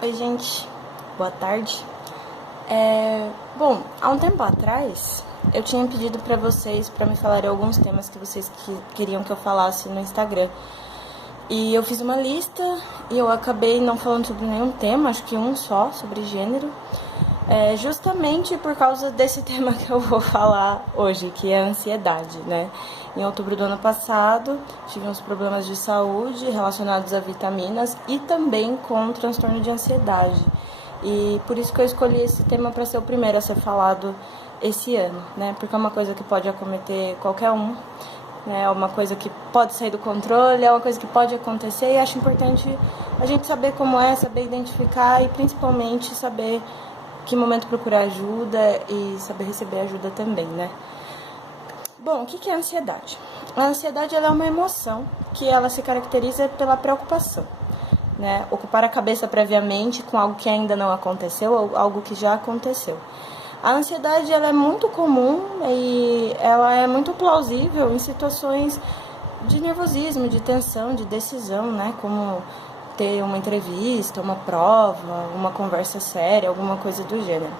Oi, gente. Boa tarde. Bom, há um tempo atrás, eu tinha pedido para vocês para me falarem alguns temas que vocês queriam que eu falasse no Instagram. E eu fiz uma lista e eu acabei não falando sobre nenhum tema, acho que um só, sobre gênero. Justamente por causa desse tema que eu vou falar hoje, que é a ansiedade, né? Em outubro do ano passado, tive uns problemas de saúde relacionados a vitaminas e também com transtorno de ansiedade. E por isso que eu escolhi esse tema para ser o primeiro a ser falado esse ano, né? Porque é uma coisa que pode acometer qualquer um, né? É uma coisa que pode sair do controle, é uma coisa que pode acontecer e acho importante a gente saber como é, saber identificar e principalmente saber que momento procurar ajuda e saber receber ajuda também, né? Bom, o que é a ansiedade? A ansiedade ela é uma emoção que ela se caracteriza pela preocupação, né? Ocupar a cabeça previamente com algo que ainda não aconteceu ou algo que já aconteceu. A ansiedade ela é muito comum e ela é muito plausível em situações de nervosismo, de tensão, de decisão, né? Como ter uma entrevista, uma prova, uma conversa séria, alguma coisa do gênero.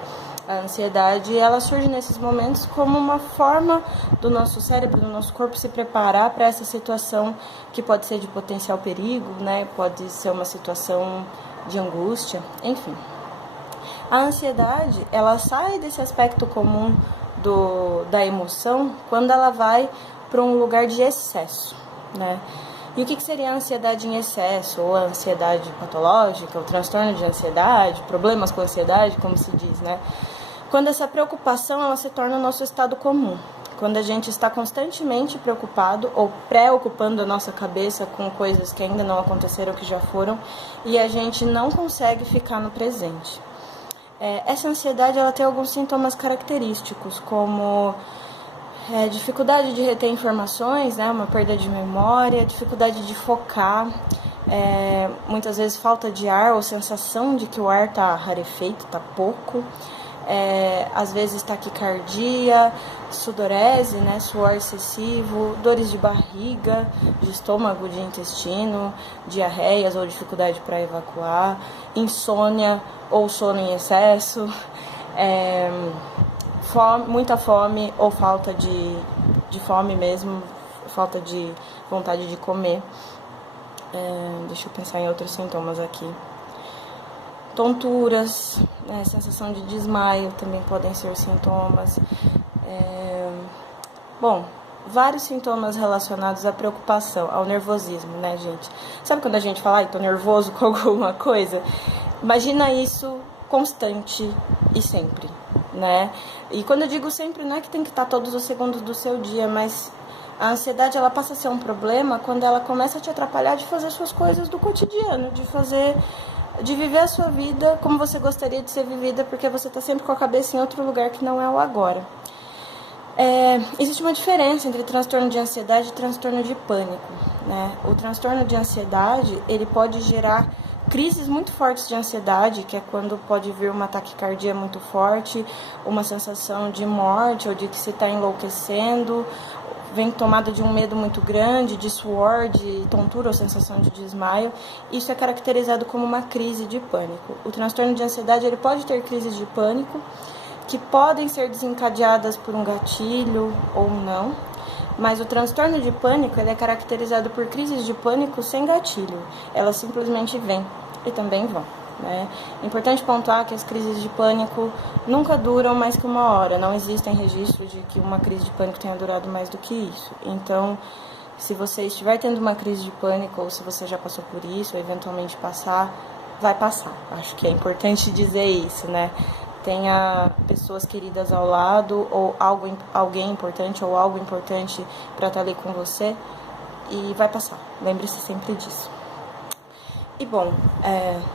A ansiedade, ela surge nesses momentos como uma forma do nosso cérebro, do nosso corpo se preparar para essa situação que pode ser de potencial perigo, né? Pode ser uma situação de angústia, enfim. A ansiedade, ela sai desse aspecto comum da emoção quando ela vai para um lugar de excesso, né? E o que seria a ansiedade em excesso, ou a ansiedade patológica, o transtorno de ansiedade, problemas com ansiedade, como se diz, né? Quando essa preocupação ela se torna o nosso estado comum. Quando a gente está constantemente preocupado ou preocupando a nossa cabeça com coisas que ainda não aconteceram, que já foram, e a gente não consegue ficar no presente. Essa ansiedade ela tem alguns sintomas característicos, como dificuldade de reter informações, né, uma perda de memória, dificuldade de focar, muitas vezes falta de ar ou sensação de que o ar está rarefeito, está pouco, às vezes taquicardia, sudorese, né, suor excessivo, dores de barriga, de estômago, de intestino, diarreias ou dificuldade para evacuar, insônia ou sono em excesso, muita fome ou falta de fome mesmo, falta de vontade de comer. Deixa eu pensar em outros sintomas aqui. Tonturas, sensação de desmaio também podem ser sintomas. Bom, vários sintomas relacionados à preocupação, ao nervosismo, né, gente? Sabe quando a gente fala, tô nervoso com alguma coisa? Imagina isso constante e sempre, né? E quando eu digo sempre, não é que tem que estar todos os segundos do seu dia, mas a ansiedade ela passa a ser um problema quando ela começa a te atrapalhar de fazer suas coisas do cotidiano, de viver a sua vida como você gostaria de ser vivida, porque você está sempre com a cabeça em outro lugar que não é o agora. Existe uma diferença entre transtorno de ansiedade e transtorno de pânico, né? O transtorno de ansiedade, ele pode gerar crises muito fortes de ansiedade, que é quando pode vir uma taquicardia muito forte, uma sensação de morte ou de que se está enlouquecendo, vem tomada de um medo muito grande, de suor, de tontura ou sensação de desmaio. Isso é caracterizado como uma crise de pânico. O transtorno de ansiedade ele pode ter crises de pânico, que podem ser desencadeadas por um gatilho ou não, mas o transtorno de pânico ele é caracterizado por crises de pânico sem gatilho. Elas simplesmente vêm e também vão, né? É importante pontuar que as crises de pânico nunca duram mais que uma hora. Não existem registros de que uma crise de pânico tenha durado mais do que isso. Então, se você estiver tendo uma crise de pânico ou se você já passou por isso, ou eventualmente passar, vai passar. Acho que é importante dizer isso, né? Tenha pessoas queridas ao lado ou alguém importante ou algo importante para estar ali com você e vai passar. Lembre-se sempre disso. E bom,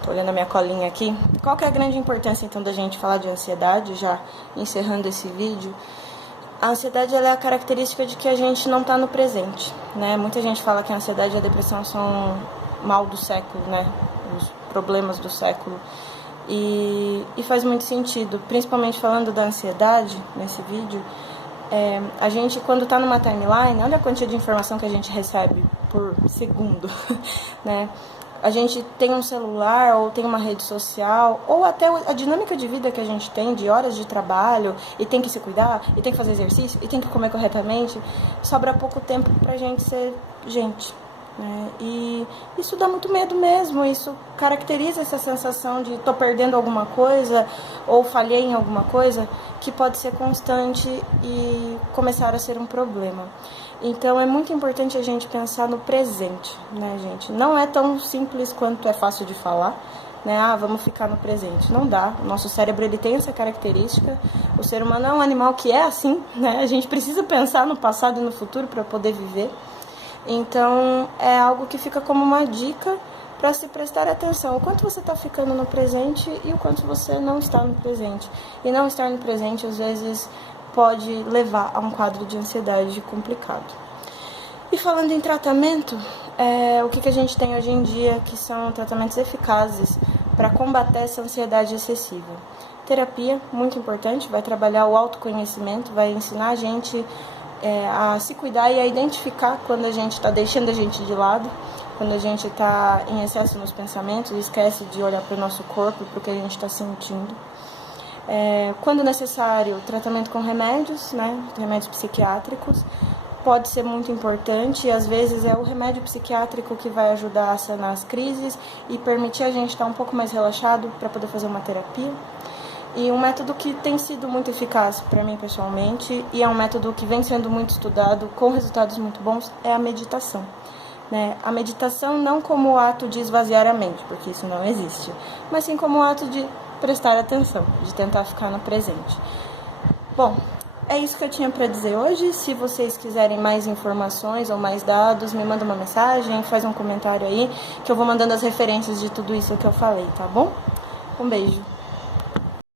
tô olhando a minha colinha aqui. Qual que é a grande importância então da gente falar de ansiedade, já encerrando esse vídeo? A ansiedade ela é a característica de que a gente não está no presente, né? Muita gente fala que a ansiedade e a depressão são mal do século, né? Os problemas do século. E faz muito sentido, principalmente falando da ansiedade nesse vídeo. A gente, quando está numa timeline, olha a quantidade de informação que a gente recebe por segundo, né? a gente tem um celular ou tem uma rede social, ou até a dinâmica de vida que a gente tem, de horas de trabalho, e tem que se cuidar, e tem que fazer exercício, e tem que comer corretamente, sobra pouco tempo pra gente ser gente, né? E isso dá muito medo mesmo, isso caracteriza essa sensação de tô perdendo alguma coisa, ou falhei em alguma coisa, que pode ser constante e começar a ser um problema. Então é muito importante a gente pensar no presente, né, gente? Não é tão simples quanto é fácil de falar, né? Ah, vamos ficar no presente. Não dá. O nosso cérebro, ele tem essa característica. O ser humano é um animal que é assim, né? A gente precisa pensar no passado e no futuro para poder viver. Então é algo que fica como uma dica para se prestar atenção. O quanto você está ficando no presente e o quanto você não está no presente. E não estar no presente, às vezes, pode levar a um quadro de ansiedade complicado. E falando em tratamento, o que a gente tem hoje em dia que são tratamentos eficazes para combater essa ansiedade excessiva? Terapia, muito importante, vai trabalhar o autoconhecimento, vai ensinar a gente a se cuidar e a identificar quando a gente está deixando a gente de lado, quando a gente está em excesso nos pensamentos e esquece de olhar para o nosso corpo, para o que a gente está sentindo. Quando necessário, tratamento com remédios, né, remédios psiquiátricos, pode ser muito importante e às vezes é o remédio psiquiátrico que vai ajudar a sanar as crises e permitir a gente estar um pouco mais relaxado para poder fazer uma terapia. E um método que tem sido muito eficaz para mim pessoalmente e é um método que vem sendo muito estudado com resultados muito bons é a meditação. Né? A meditação não como o ato de esvaziar a mente, porque isso não existe, mas sim como o ato de prestar atenção, de tentar ficar no presente. Bom, é isso que eu tinha para dizer hoje. Se vocês quiserem mais informações ou mais dados, me manda uma mensagem, faz um comentário aí, que eu vou mandando as referências de tudo isso que eu falei, tá bom? Um beijo.